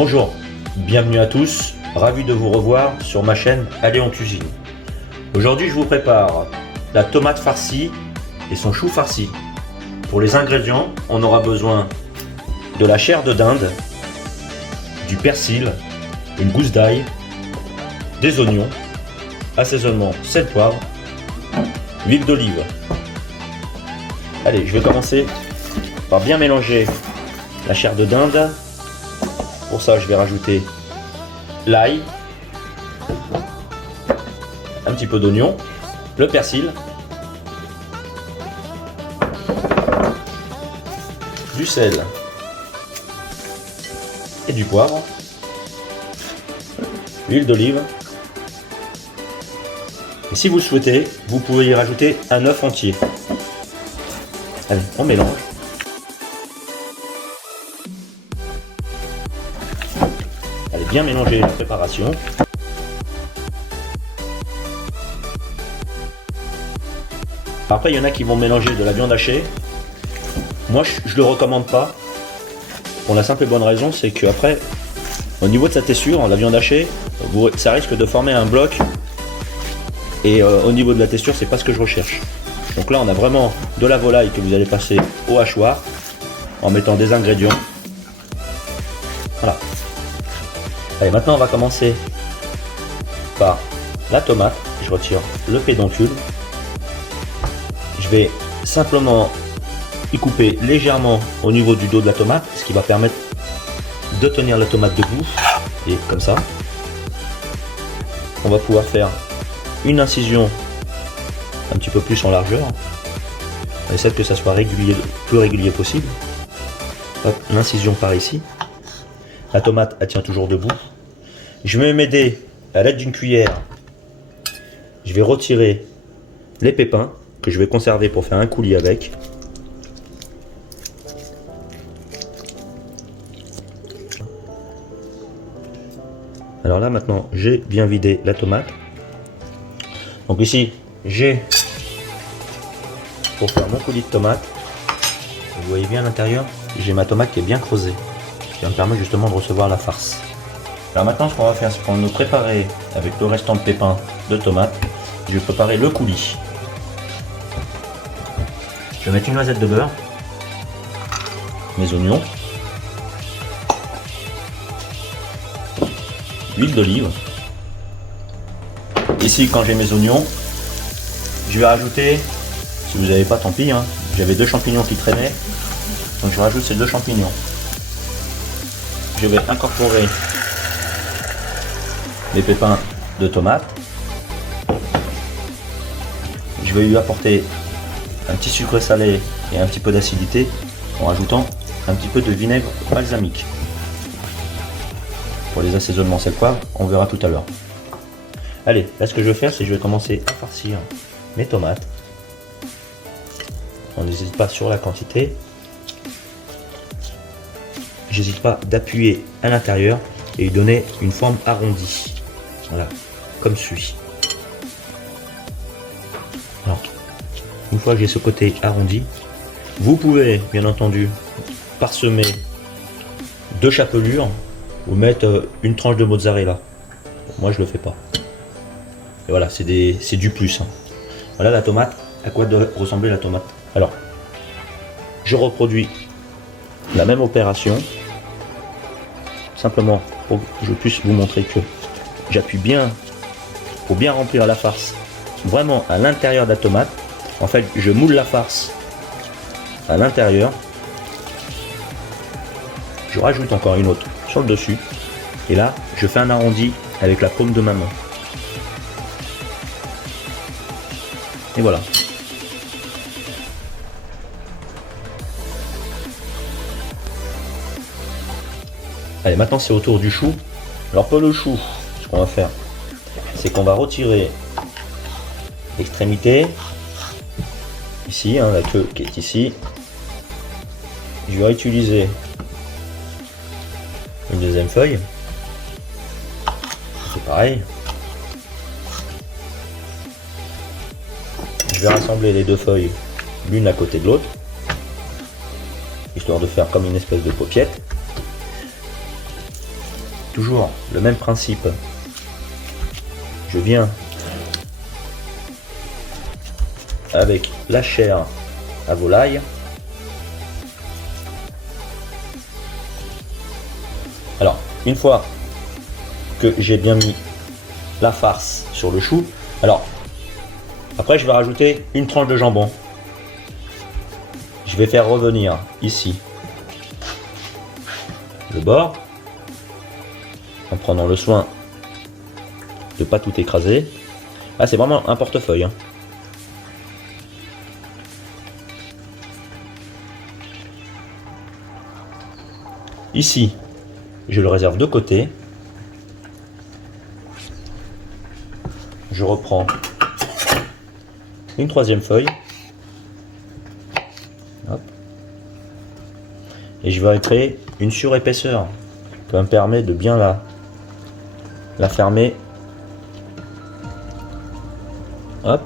Bonjour, bienvenue à tous, ravi de vous revoir sur ma chaîne Allez on cuisine. Aujourd'hui je vous prépare la tomate farcie et son chou farci. Pour les ingrédients, on aura besoin de la chair de dinde, du persil, une gousse d'ail, des oignons, assaisonnement sel poivre, huile d'olive. Allez, je vais commencer par bien mélanger la chair de dinde. Pour ça, je vais rajouter l'ail, un petit peu d'oignon, le persil, du sel et du poivre, l'huile d'olive. Et si vous le souhaitez, vous pouvez y rajouter un œuf entier. Allez, on mélange. Allez, bien mélanger la préparation. Après, il y en a qui vont mélanger de la viande hachée. Moi, je ne le recommande pas. Pour la simple et bonne raison, c'est qu'après, au niveau de sa texture, la viande hachée, ça risque de former un bloc. Et au niveau de la texture, c'est pas ce que je recherche. Donc là, on a vraiment de la volaille que vous allez passer au hachoir en mettant des ingrédients. Voilà. Allez, maintenant on va commencer par la tomate. Je retire le pédoncule. Je vais simplement y couper légèrement au niveau du dos de la tomate, ce qui va permettre de tenir la tomate debout. Et comme ça, on va pouvoir faire une incision un petit peu plus en largeur. On essaie que ça soit régulier, le plus régulier possible. Hop, l'incision par ici. La tomate, elle tient toujours debout. Je vais m'aider à l'aide d'une cuillère. Je vais retirer les pépins que je vais conserver pour faire un coulis avec. Alors là maintenant, j'ai bien vidé la tomate. Donc ici, j'ai pour faire mon coulis de tomate. Vous voyez bien à l'intérieur, j'ai ma tomate qui est bien creusée, qui va me permettre justement de recevoir la farce. Alors maintenant, ce qu'on va faire, c'est qu'on va nous préparer avec le restant de pépins de tomate. Je vais préparer le coulis. Je vais mettre une noisette de beurre, mes oignons, l'huile d'olive. Ici, quand j'ai mes oignons, je vais rajouter, si vous n'avez pas, tant pis, hein, j'avais 2 champignons qui traînaient, donc je rajoute ces 2 champignons. Je vais incorporer les pépins de tomate. Je vais lui apporter un petit sucre salé et un petit peu d'acidité en rajoutant un petit peu de vinaigre balsamique. Pour les assaisonnements sel poivre, on verra tout à l'heure. Allez, là ce que je vais faire, c'est que je vais commencer à farcir mes tomates. On n'hésite pas sur la quantité. J'hésite pas d'appuyer à l'intérieur et lui donner une forme arrondie. Voilà, comme suit. Alors, une fois que j'ai ce côté arrondi, vous pouvez bien entendu parsemer 2 chapelures ou mettre une tranche de mozzarella. Moi je le fais pas. Et voilà, c'est du plus. Hein. Voilà la tomate. À quoi doit ressembler la tomate? Alors, je reproduis la même opération. Simplement pour que je puisse vous montrer que j'appuie bien pour bien remplir la farce vraiment à l'intérieur de la tomate. En fait, je moule la farce à l'intérieur. Je rajoute encore une autre sur le dessus. Et là, je fais un arrondi avec la paume de ma main. Et voilà. Allez, maintenant c'est au tour du chou. Alors pour le chou, ce qu'on va faire, c'est qu'on va retirer l'extrémité, ici, hein, la queue qui est ici. Je vais réutiliser une deuxième feuille. C'est pareil. Je vais rassembler les 2 feuilles l'une à côté de l'autre, histoire de faire comme une espèce de paupiette. toujours le même principe. Je viens avec la chair à volaille. Alors, une fois que j'ai bien mis la farce sur le chou, alors après je vais rajouter une tranche de jambon. Je vais faire revenir ici le bord en prenant le soin de pas tout écraser. Ah, c'est vraiment un portefeuille, hein. Ici, je le réserve de côté. Je reprends une troisième feuille. Hop. Et je vais créer une surépaisseur qui va me permettre de bien la fermer. Hop.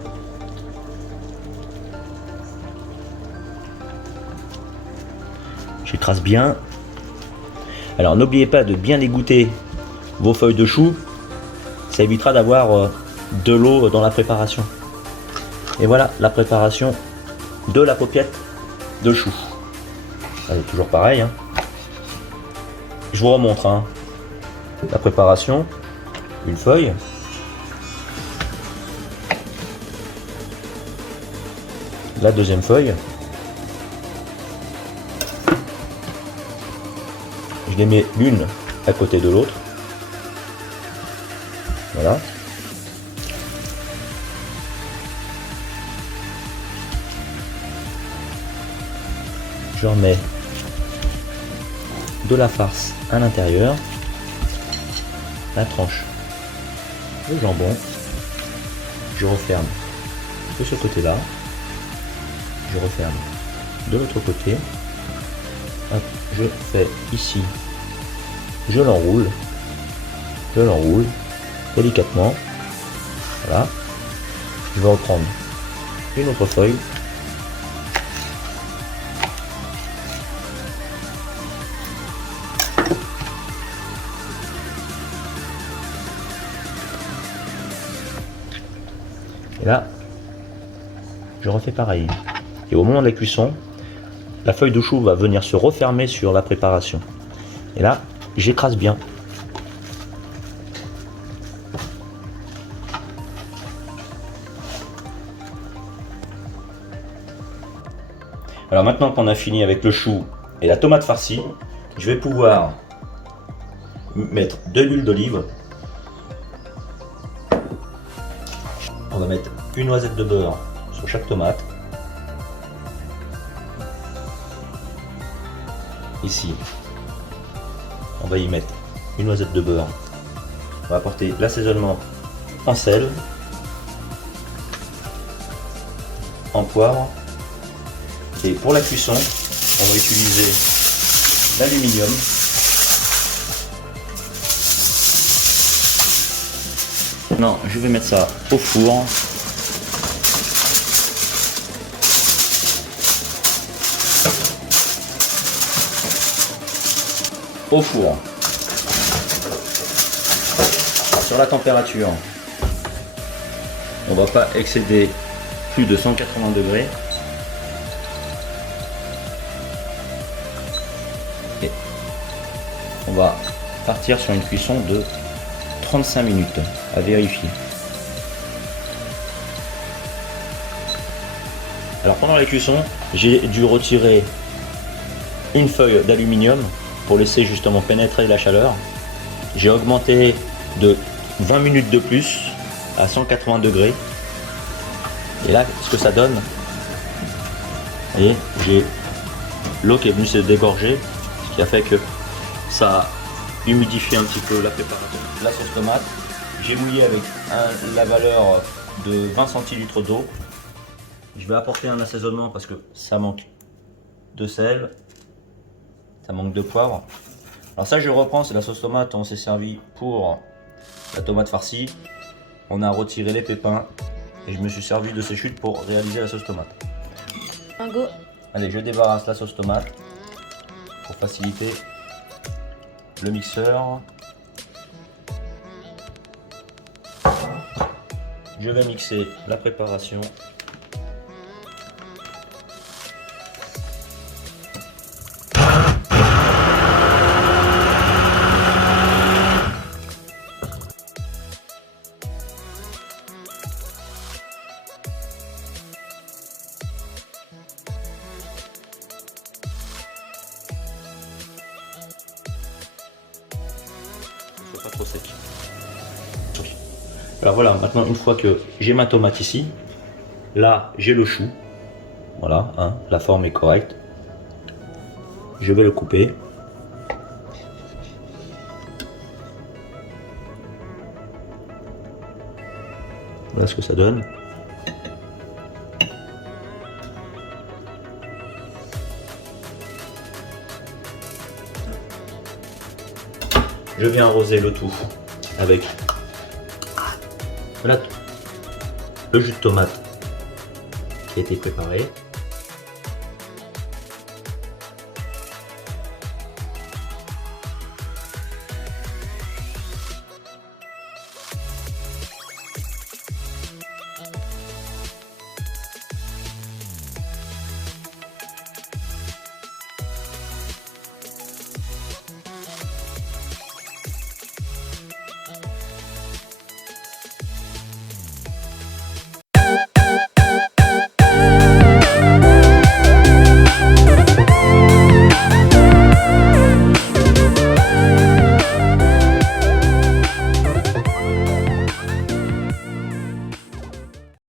J'écrase bien. Alors n'oubliez pas de bien égoutter vos feuilles de chou. Ça évitera d'avoir de l'eau dans la préparation. Et voilà la préparation de la paupiette de chou. Elle est toujours pareil, hein. Je vous remontre, hein, la préparation. Une feuille. La deuxième feuille. Je les mets l'une à côté de l'autre. Voilà. Je remets de la farce à l'intérieur, la tranche de jambon, je referme de ce côté là, je referme de l'autre côté. Hop, je fais ici, je l'enroule délicatement. Voilà. Je vais reprendre une autre feuille. Et là, je refais pareil. Et au moment de la cuisson, la feuille de chou va venir se refermer sur la préparation. Et là, j'écrase bien. Alors maintenant qu'on a fini avec le chou et la tomate farcie, je vais pouvoir mettre de l'huile d'olive. On va mettre une noisette de beurre sur chaque tomate. Ici, on va y mettre une noisette de beurre. On va apporter l'assaisonnement en sel, en poivre. Et pour la cuisson, on va utiliser l'aluminium. Non, je vais mettre ça au four. Au four. Sur la température, on ne va pas excéder plus de 180 degrés. Et on va partir sur une cuisson de 35 minutes à vérifier. Alors pendant la cuisson, j'ai dû retirer une feuille d'aluminium pour laisser justement pénétrer la chaleur. J'ai augmenté de 20 minutes de plus à 180 degrés. Et là, ce que ça donne, et j'ai l'eau qui est venue se dégorger, ce qui a fait que ça a humidifié un petit peu la préparation. La sauce tomate, j'ai mouillé avec la valeur de 20 centilitres d'eau. Je vais apporter un assaisonnement parce que ça manque de sel, ça manque de poivre. Alors ça, je reprends, c'est la sauce tomate, on s'est servi pour la tomate farcie. On a retiré les pépins et je me suis servi de ces chutes pour réaliser la sauce tomate. Un go. Allez, je débarrasse la sauce tomate pour faciliter le mixeur. Je vais mixer la préparation. Pas trop sec. Oui. Alors voilà, maintenant une fois que j'ai ma tomate ici, là j'ai le chou. Voilà, hein, la forme est correcte. Je vais le couper. Voilà ce que ça donne. Je viens arroser le tout avec le jus de tomate qui a été préparé.